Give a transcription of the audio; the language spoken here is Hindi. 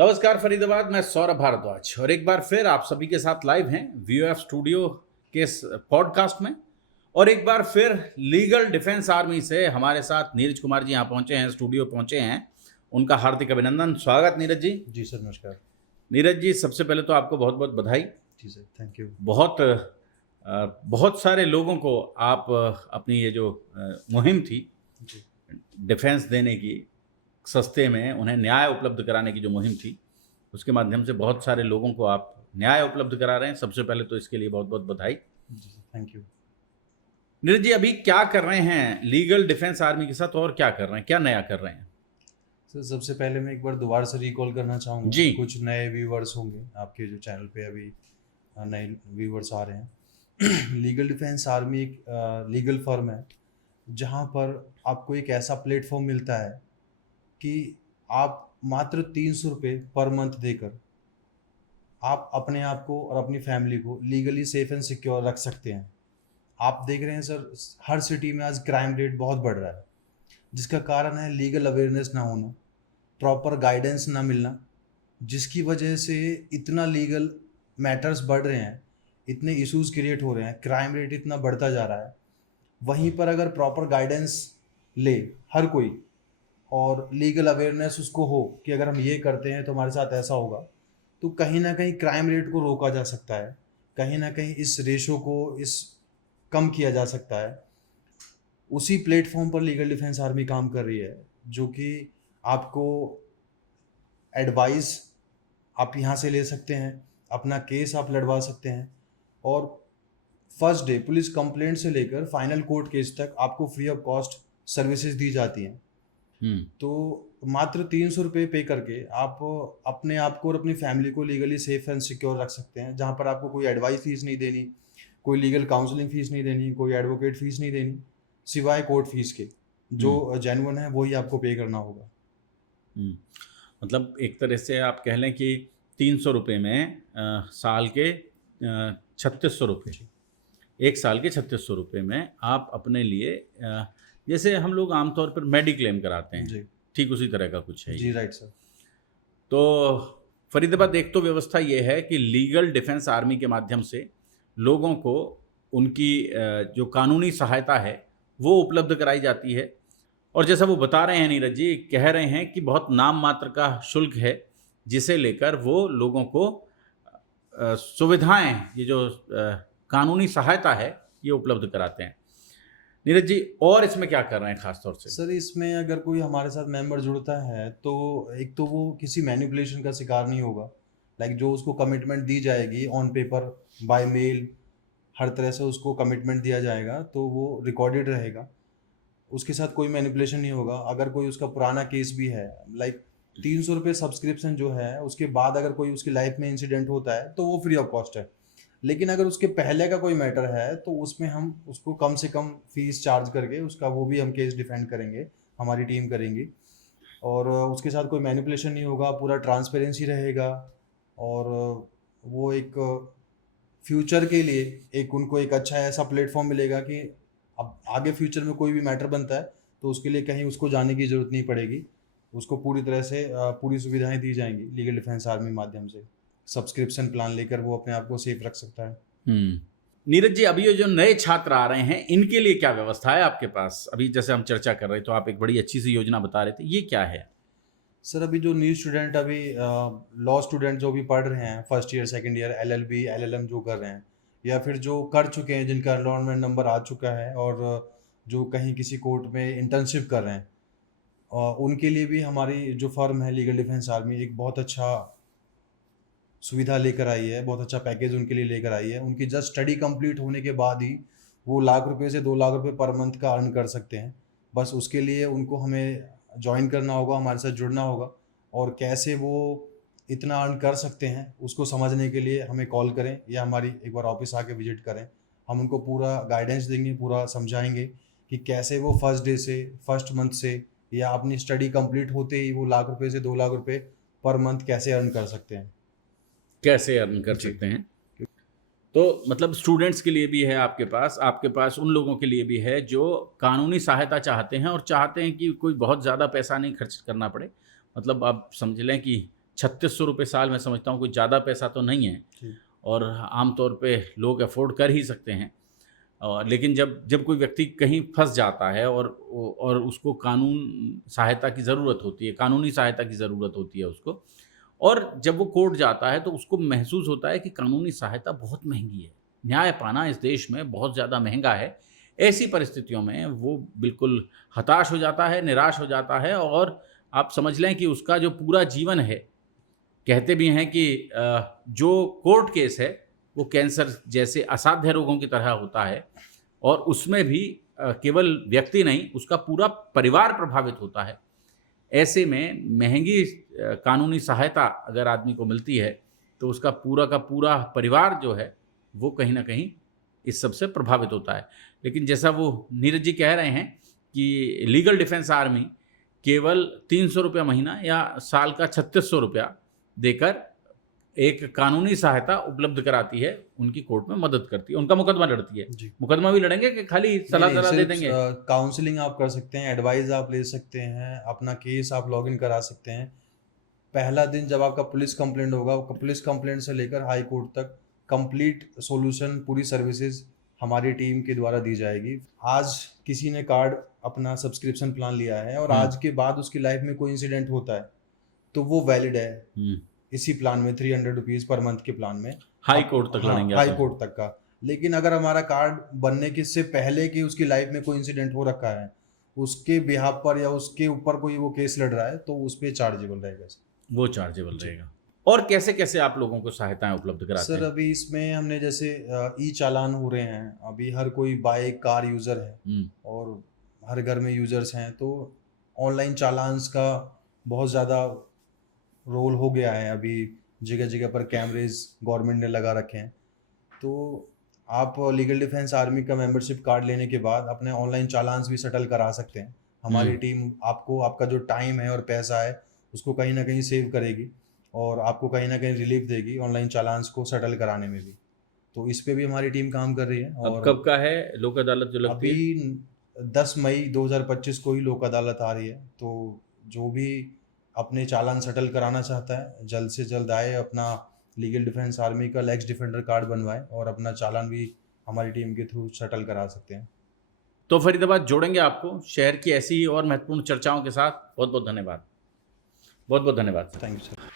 नमस्कार फरीदाबाद, मैं सौरभ भारद्वाज और एक बार फिर आप सभी के साथ लाइव हैं वीओएफ स्टूडियो के इस पॉडकास्ट में। और एक बार फिर लीगल डिफेंस आर्मी से हमारे साथ नीरज कुमार जी यहाँ पहुँचे हैं, स्टूडियो पहुँचे हैं। उनका हार्दिक अभिनंदन, स्वागत नीरज जी। जी सर, नमस्कार। नीरज जी, सबसे पहले तो आपको बहुत बहुत बधाई। जी सर, थैंक यू। बहुत सारे लोगों को आप अपनी ये जो मुहिम थी जी डिफेंस देने की, सस्ते में उन्हें न्याय उपलब्ध कराने की जो मुहिम थी, उसके माध्यम से बहुत सारे लोगों को आप न्याय उपलब्ध करा रहे हैं। सबसे पहले तो इसके लिए बहुत बहुत बधाई। जी sir, thank you. Neeraj ji, अभी क्या कर रहे हैं लीगल डिफेंस आर्मी के साथ और क्या कर रहे हैं, क्या नया कर रहे हैं? सर, सबसे पहले मैं एक बार दोबारा से रिकॉल करना चाहूँगा। जी। कुछ नए व्यूवर्स होंगे आपके जो चैनल पे, अभी नए व्यूवर्स आ रहे हैं। लीगल डिफेंस आर्मी एक लीगल फर्म है जहाँ पर आपको एक ऐसा प्लेटफॉर्म मिलता है कि आप मात्र 300 रुपये पर मंथ देकर आप अपने आप को और अपनी फैमिली को लीगली सेफ एंड सिक्योर रख सकते हैं। आप देख रहे हैं सर, हर सिटी में आज क्राइम रेट बहुत बढ़ रहा है, जिसका कारण है लीगल अवेयरनेस ना होना, प्रॉपर गाइडेंस ना मिलना, जिसकी वजह से इतना लीगल मैटर्स बढ़ रहे हैं, इतने इश्यूज क्रिएट हो रहे हैं, क्राइम रेट इतना बढ़ता जा रहा है। वहीं पर अगर प्रॉपर गाइडेंस ले हर कोई और लीगल अवेयरनेस उसको हो कि अगर हम ये करते हैं तो हमारे साथ ऐसा होगा, तो कहीं ना कहीं क्राइम रेट को रोका जा सकता है, कहीं ना कहीं इस रेशो को कम किया जा सकता है। उसी प्लेटफॉर्म पर लीगल डिफेंस आर्मी काम कर रही है, जो कि आपको एडवाइस आप यहाँ से ले सकते हैं, अपना केस आप लड़वा सकते हैं, और फर्स्ट डे पुलिस कंप्लेंट से लेकर फाइनल कोर्ट केस तक आपको फ्री ऑफ कॉस्ट सर्विसेज दी जाती हैं। तो मात्र 300 रुपये पे करके आप अपने आप को और अपनी फैमिली को लीगली सेफ एंड सिक्योर रख सकते हैं, जहाँ पर आपको कोई एडवाइस फीस नहीं देनी, कोई लीगल काउंसलिंग फीस नहीं देनी, कोई एडवोकेट फीस नहीं देनी, सिवाय कोर्ट फीस के जो जेन्युइन है वही आपको पे करना होगा। मतलब एक तरह से आप कह लें कि 300 रुपये में साल के 3600 रुपये, एक साल के 3600 रुपये में आप अपने लिए जैसे हम लोग आमतौर पर मेडिक्लेम कराते हैं जी, ठीक उसी तरह का कुछ है जी ये। Right sir. तो फरीदाबाद एक तो व्यवस्था ये है कि लीगल डिफेंस आर्मी के माध्यम से लोगों को उनकी जो कानूनी सहायता है वो उपलब्ध कराई जाती है। और जैसा वो बता रहे हैं नीरज जी, कह रहे हैं कि बहुत नाम मात्र का शुल्क है जिसे लेकर वो लोगों को सुविधाएं, ये जो कानूनी सहायता है ये उपलब्ध कराते हैं। नीरज जी, और इसमें क्या कर रहे हैं खास तौर से? सर, इसमें अगर कोई हमारे साथ मेंबर जुड़ता है तो एक तो वो किसी मैनिपुलेशन का शिकार नहीं होगा। लाइक जो उसको कमिटमेंट दी जाएगी ऑन पेपर, बाय मेल, हर तरह से उसको कमिटमेंट दिया जाएगा, तो वो रिकॉर्डेड रहेगा, उसके साथ कोई मैनिपुलेशन नहीं होगा। अगर कोई उसका पुराना केस भी है, लाइक 300 रुपये सब्सक्रिप्शन जो है, उसके बाद अगर कोई उसकी लाइफ में इंसिडेंट होता है तो वो फ्री ऑफ कॉस्ट है। लेकिन अगर उसके पहले का कोई मैटर है तो उसमें हम उसको कम से कम फीस चार्ज करके उसका वो भी हम केस डिफेंड करेंगे, हमारी टीम करेंगी, और उसके साथ कोई मैनिपुलेशन नहीं होगा, पूरा ट्रांसपेरेंसी रहेगा। और वो एक फ्यूचर के लिए एक उनको एक अच्छा ऐसा प्लेटफॉर्म मिलेगा कि अब आगे फ्यूचर में कोई भी मैटर बनता है तो उसके लिए कहीं उसको जाने की ज़रूरत नहीं पड़ेगी, उसको पूरी तरह से पूरी सुविधाएं दी जाएंगी लीगल डिफेंस आर्मी माध्यम से। सब्सक्रिप्शन प्लान लेकर वो अपने आप को सेफ रख सकता है। नीरज जी, अभी ये जो नए छात्र आ रहे हैं इनके लिए क्या व्यवस्था है आपके पास? अभी जैसे हम चर्चा कर रहे तो आप एक बड़ी अच्छी सी योजना बता रहे थे, ये क्या है? सर, अभी जो न्यू स्टूडेंट, अभी लॉ स्टूडेंट जो भी पढ़ रहे हैं, first year second year, LLB LLM जो कर रहे हैं, या फिर जो कर चुके हैं, जिनका एनरोलमेंट नंबर आ चुका है और जो कहीं किसी कोर्ट में इंटर्नशिप कर रहे हैं, उनके लिए भी हमारी जो फर्म है लीगल डिफेंस आर्मी एक बहुत अच्छा सुविधा लेकर आई है, बहुत अच्छा पैकेज उनके लिए लेकर आई है। उनकी जस्ट स्टडी कंप्लीट होने के बाद ही वो लाख रुपए से 2 लाख रुपए पर मंथ का अर्न कर सकते हैं। बस उसके लिए उनको हमें ज्वाइन करना होगा, हमारे साथ जुड़ना होगा, और कैसे वो इतना अर्न कर सकते हैं उसको समझने के लिए हमें कॉल करें या हमारी एक बार ऑफिस आके विजिट करें। हम उनको पूरा गाइडेंस देंगे, पूरा समझाएंगे कि कैसे वो फर्स्ट डे से, फर्स्ट मंथ से, या अपनी स्टडी कंप्लीट होते ही वो लाख रुपए से 2 लाख रुपए पर मंथ कैसे अर्न कर सकते हैं, कैसे अर्न कर सकते हैं। तो मतलब स्टूडेंट्स के लिए भी है आपके पास उन लोगों के लिए भी है जो कानूनी सहायता चाहते हैं और चाहते हैं कि कोई बहुत ज़्यादा पैसा नहीं खर्च करना पड़े। मतलब आप समझ लें कि ₹3600 साल मैं समझता हूँ कोई ज़्यादा पैसा तो नहीं है, जी। और आमतौर पे लोग अफ़ोर्ड कर ही सकते हैं। लेकिन जब जब कोई व्यक्ति कहीं फँस जाता है और उसको कानून सहायता की ज़रूरत होती है, कानूनी सहायता की ज़रूरत होती है उसको, और जब वो कोर्ट जाता है तो उसको महसूस होता है कि कानूनी सहायता बहुत महँगी है। न्याय पाना इस देश में बहुत ज़्यादा महँगा है। ऐसी परिस्थितियों में वो बिल्कुल हताश हो जाता है, निराश हो जाता है, और आप समझ लें कि उसका जो पूरा जीवन है, कहते भी हैं कि जो कोर्ट केस है वो कैंसर जैसे असाध्य रोगों की तरह होता है, और उसमें भी केवल व्यक्ति नहीं, उसका पूरा परिवार प्रभावित होता है। ऐसे में महँगी कानूनी सहायता अगर आदमी को मिलती है, तो उसका पूरा का पूरा परिवार जो है, वो कहीं न कहीं इस सब से प्रभावित होता है। लेकिन जैसा वो नीरज जी कह रहे हैं कि लीगल डिफेंस आर्मी केवल ₹300 महीना या साल का ₹3600 देकर एक कानूनी सहायता उपलब्ध कराती है, उनकी कोर्ट में मदद करती है, उनका मुकदमा लड़ती है। जी। मुकदमा भी लड़ेंगे कि खाली सलाह-तलाह दे देंगे? काउंसलिंग आप कर सकते हैं, एडवाइस आप ले सकते हैं, अपना केस आप लॉगिन करा सकते हैं। पहला दिन जब आपका पुलिस कंप्लेंट होगा, पुलिस कंप्लेंट से लेकर हाई कोर्ट तक कंप्लीट सॉल्यूशन, पूरी सर्विसेज हमारी टीम के द्वारा दी जाएगी। आज किसी ने कार्ड अपना सब्सक्रिप्शन प्लान लिया है और आज के बाद उसकी लाइफ में कोई इंसिडेंट होता है, तो वो वैलिड है इसी प्लान में, ₹300 पर मंथ के प्लान में हाई कोर्ट तक लड़ेंगे? हाई कोर्ट तक का। लेकिन अगर हमारा कार्ड बनने के से पहले कि उसकी लाइफ में कोई इंसिडेंट हो रखा है, उसके बिहाफ पर या उसके ऊपर कोई वो केस लड़ रहा है, तो उस पे चार्जेबल रहेगा। वो चार्जेबल रहेगा। और कैसे-कैसे आप लोगों को सहायताएँ उपलब्ध कराते सर, हैं? अभी इसमें हमने जैसे ई चालान हो रहे हैं, अभी हर कोई बाइक कार यूज़र है और हर घर में यूज़र्स हैं, तो ऑनलाइन चालान्स का बहुत ज़्यादा रोल हो गया है। अभी जगह-जगह पर कैमरेज़ गवर्नमेंट ने लगा रखे हैं। तो आप लीगल डिफेंस आर्मी का मेंबरशिप कार्ड लेने के बाद अपने ऑनलाइन चालान्स भी सेटल करा सकते हैं। हमारी टीम आपको आपका जो टाइम है और पैसा है, उसको कहीं न कहीं सेव करेगी और आपको कहीं न कहीं रिलीफ देगी ऑनलाइन चालान्स को सेटल कराने में भी। तो इस पे भी हमारी टीम काम कर रही है। अब और कब का है लोक अदालत जो लगती है? अभी 10 मई 2025 को ही लोक अदालत आ रही है। तो जो भी अपने चालान सेटल कराना चाहता है, जल्द से जल्द आए, अपना लीगल डिफेंस आर्मी का लेक्स डिफेंडर कार्ड बनवाएं और अपना चालान भी हमारी टीम के थ्रू सेटल करा सकते हैं। तो फरीदाबाद जोड़ेंगे आपको शहर की ऐसी ही और महत्वपूर्ण चर्चाओं के साथ। बहुत-बहुत धन्यवाद। बहुत-बहुत धन्यवाद सर। Thank you sir.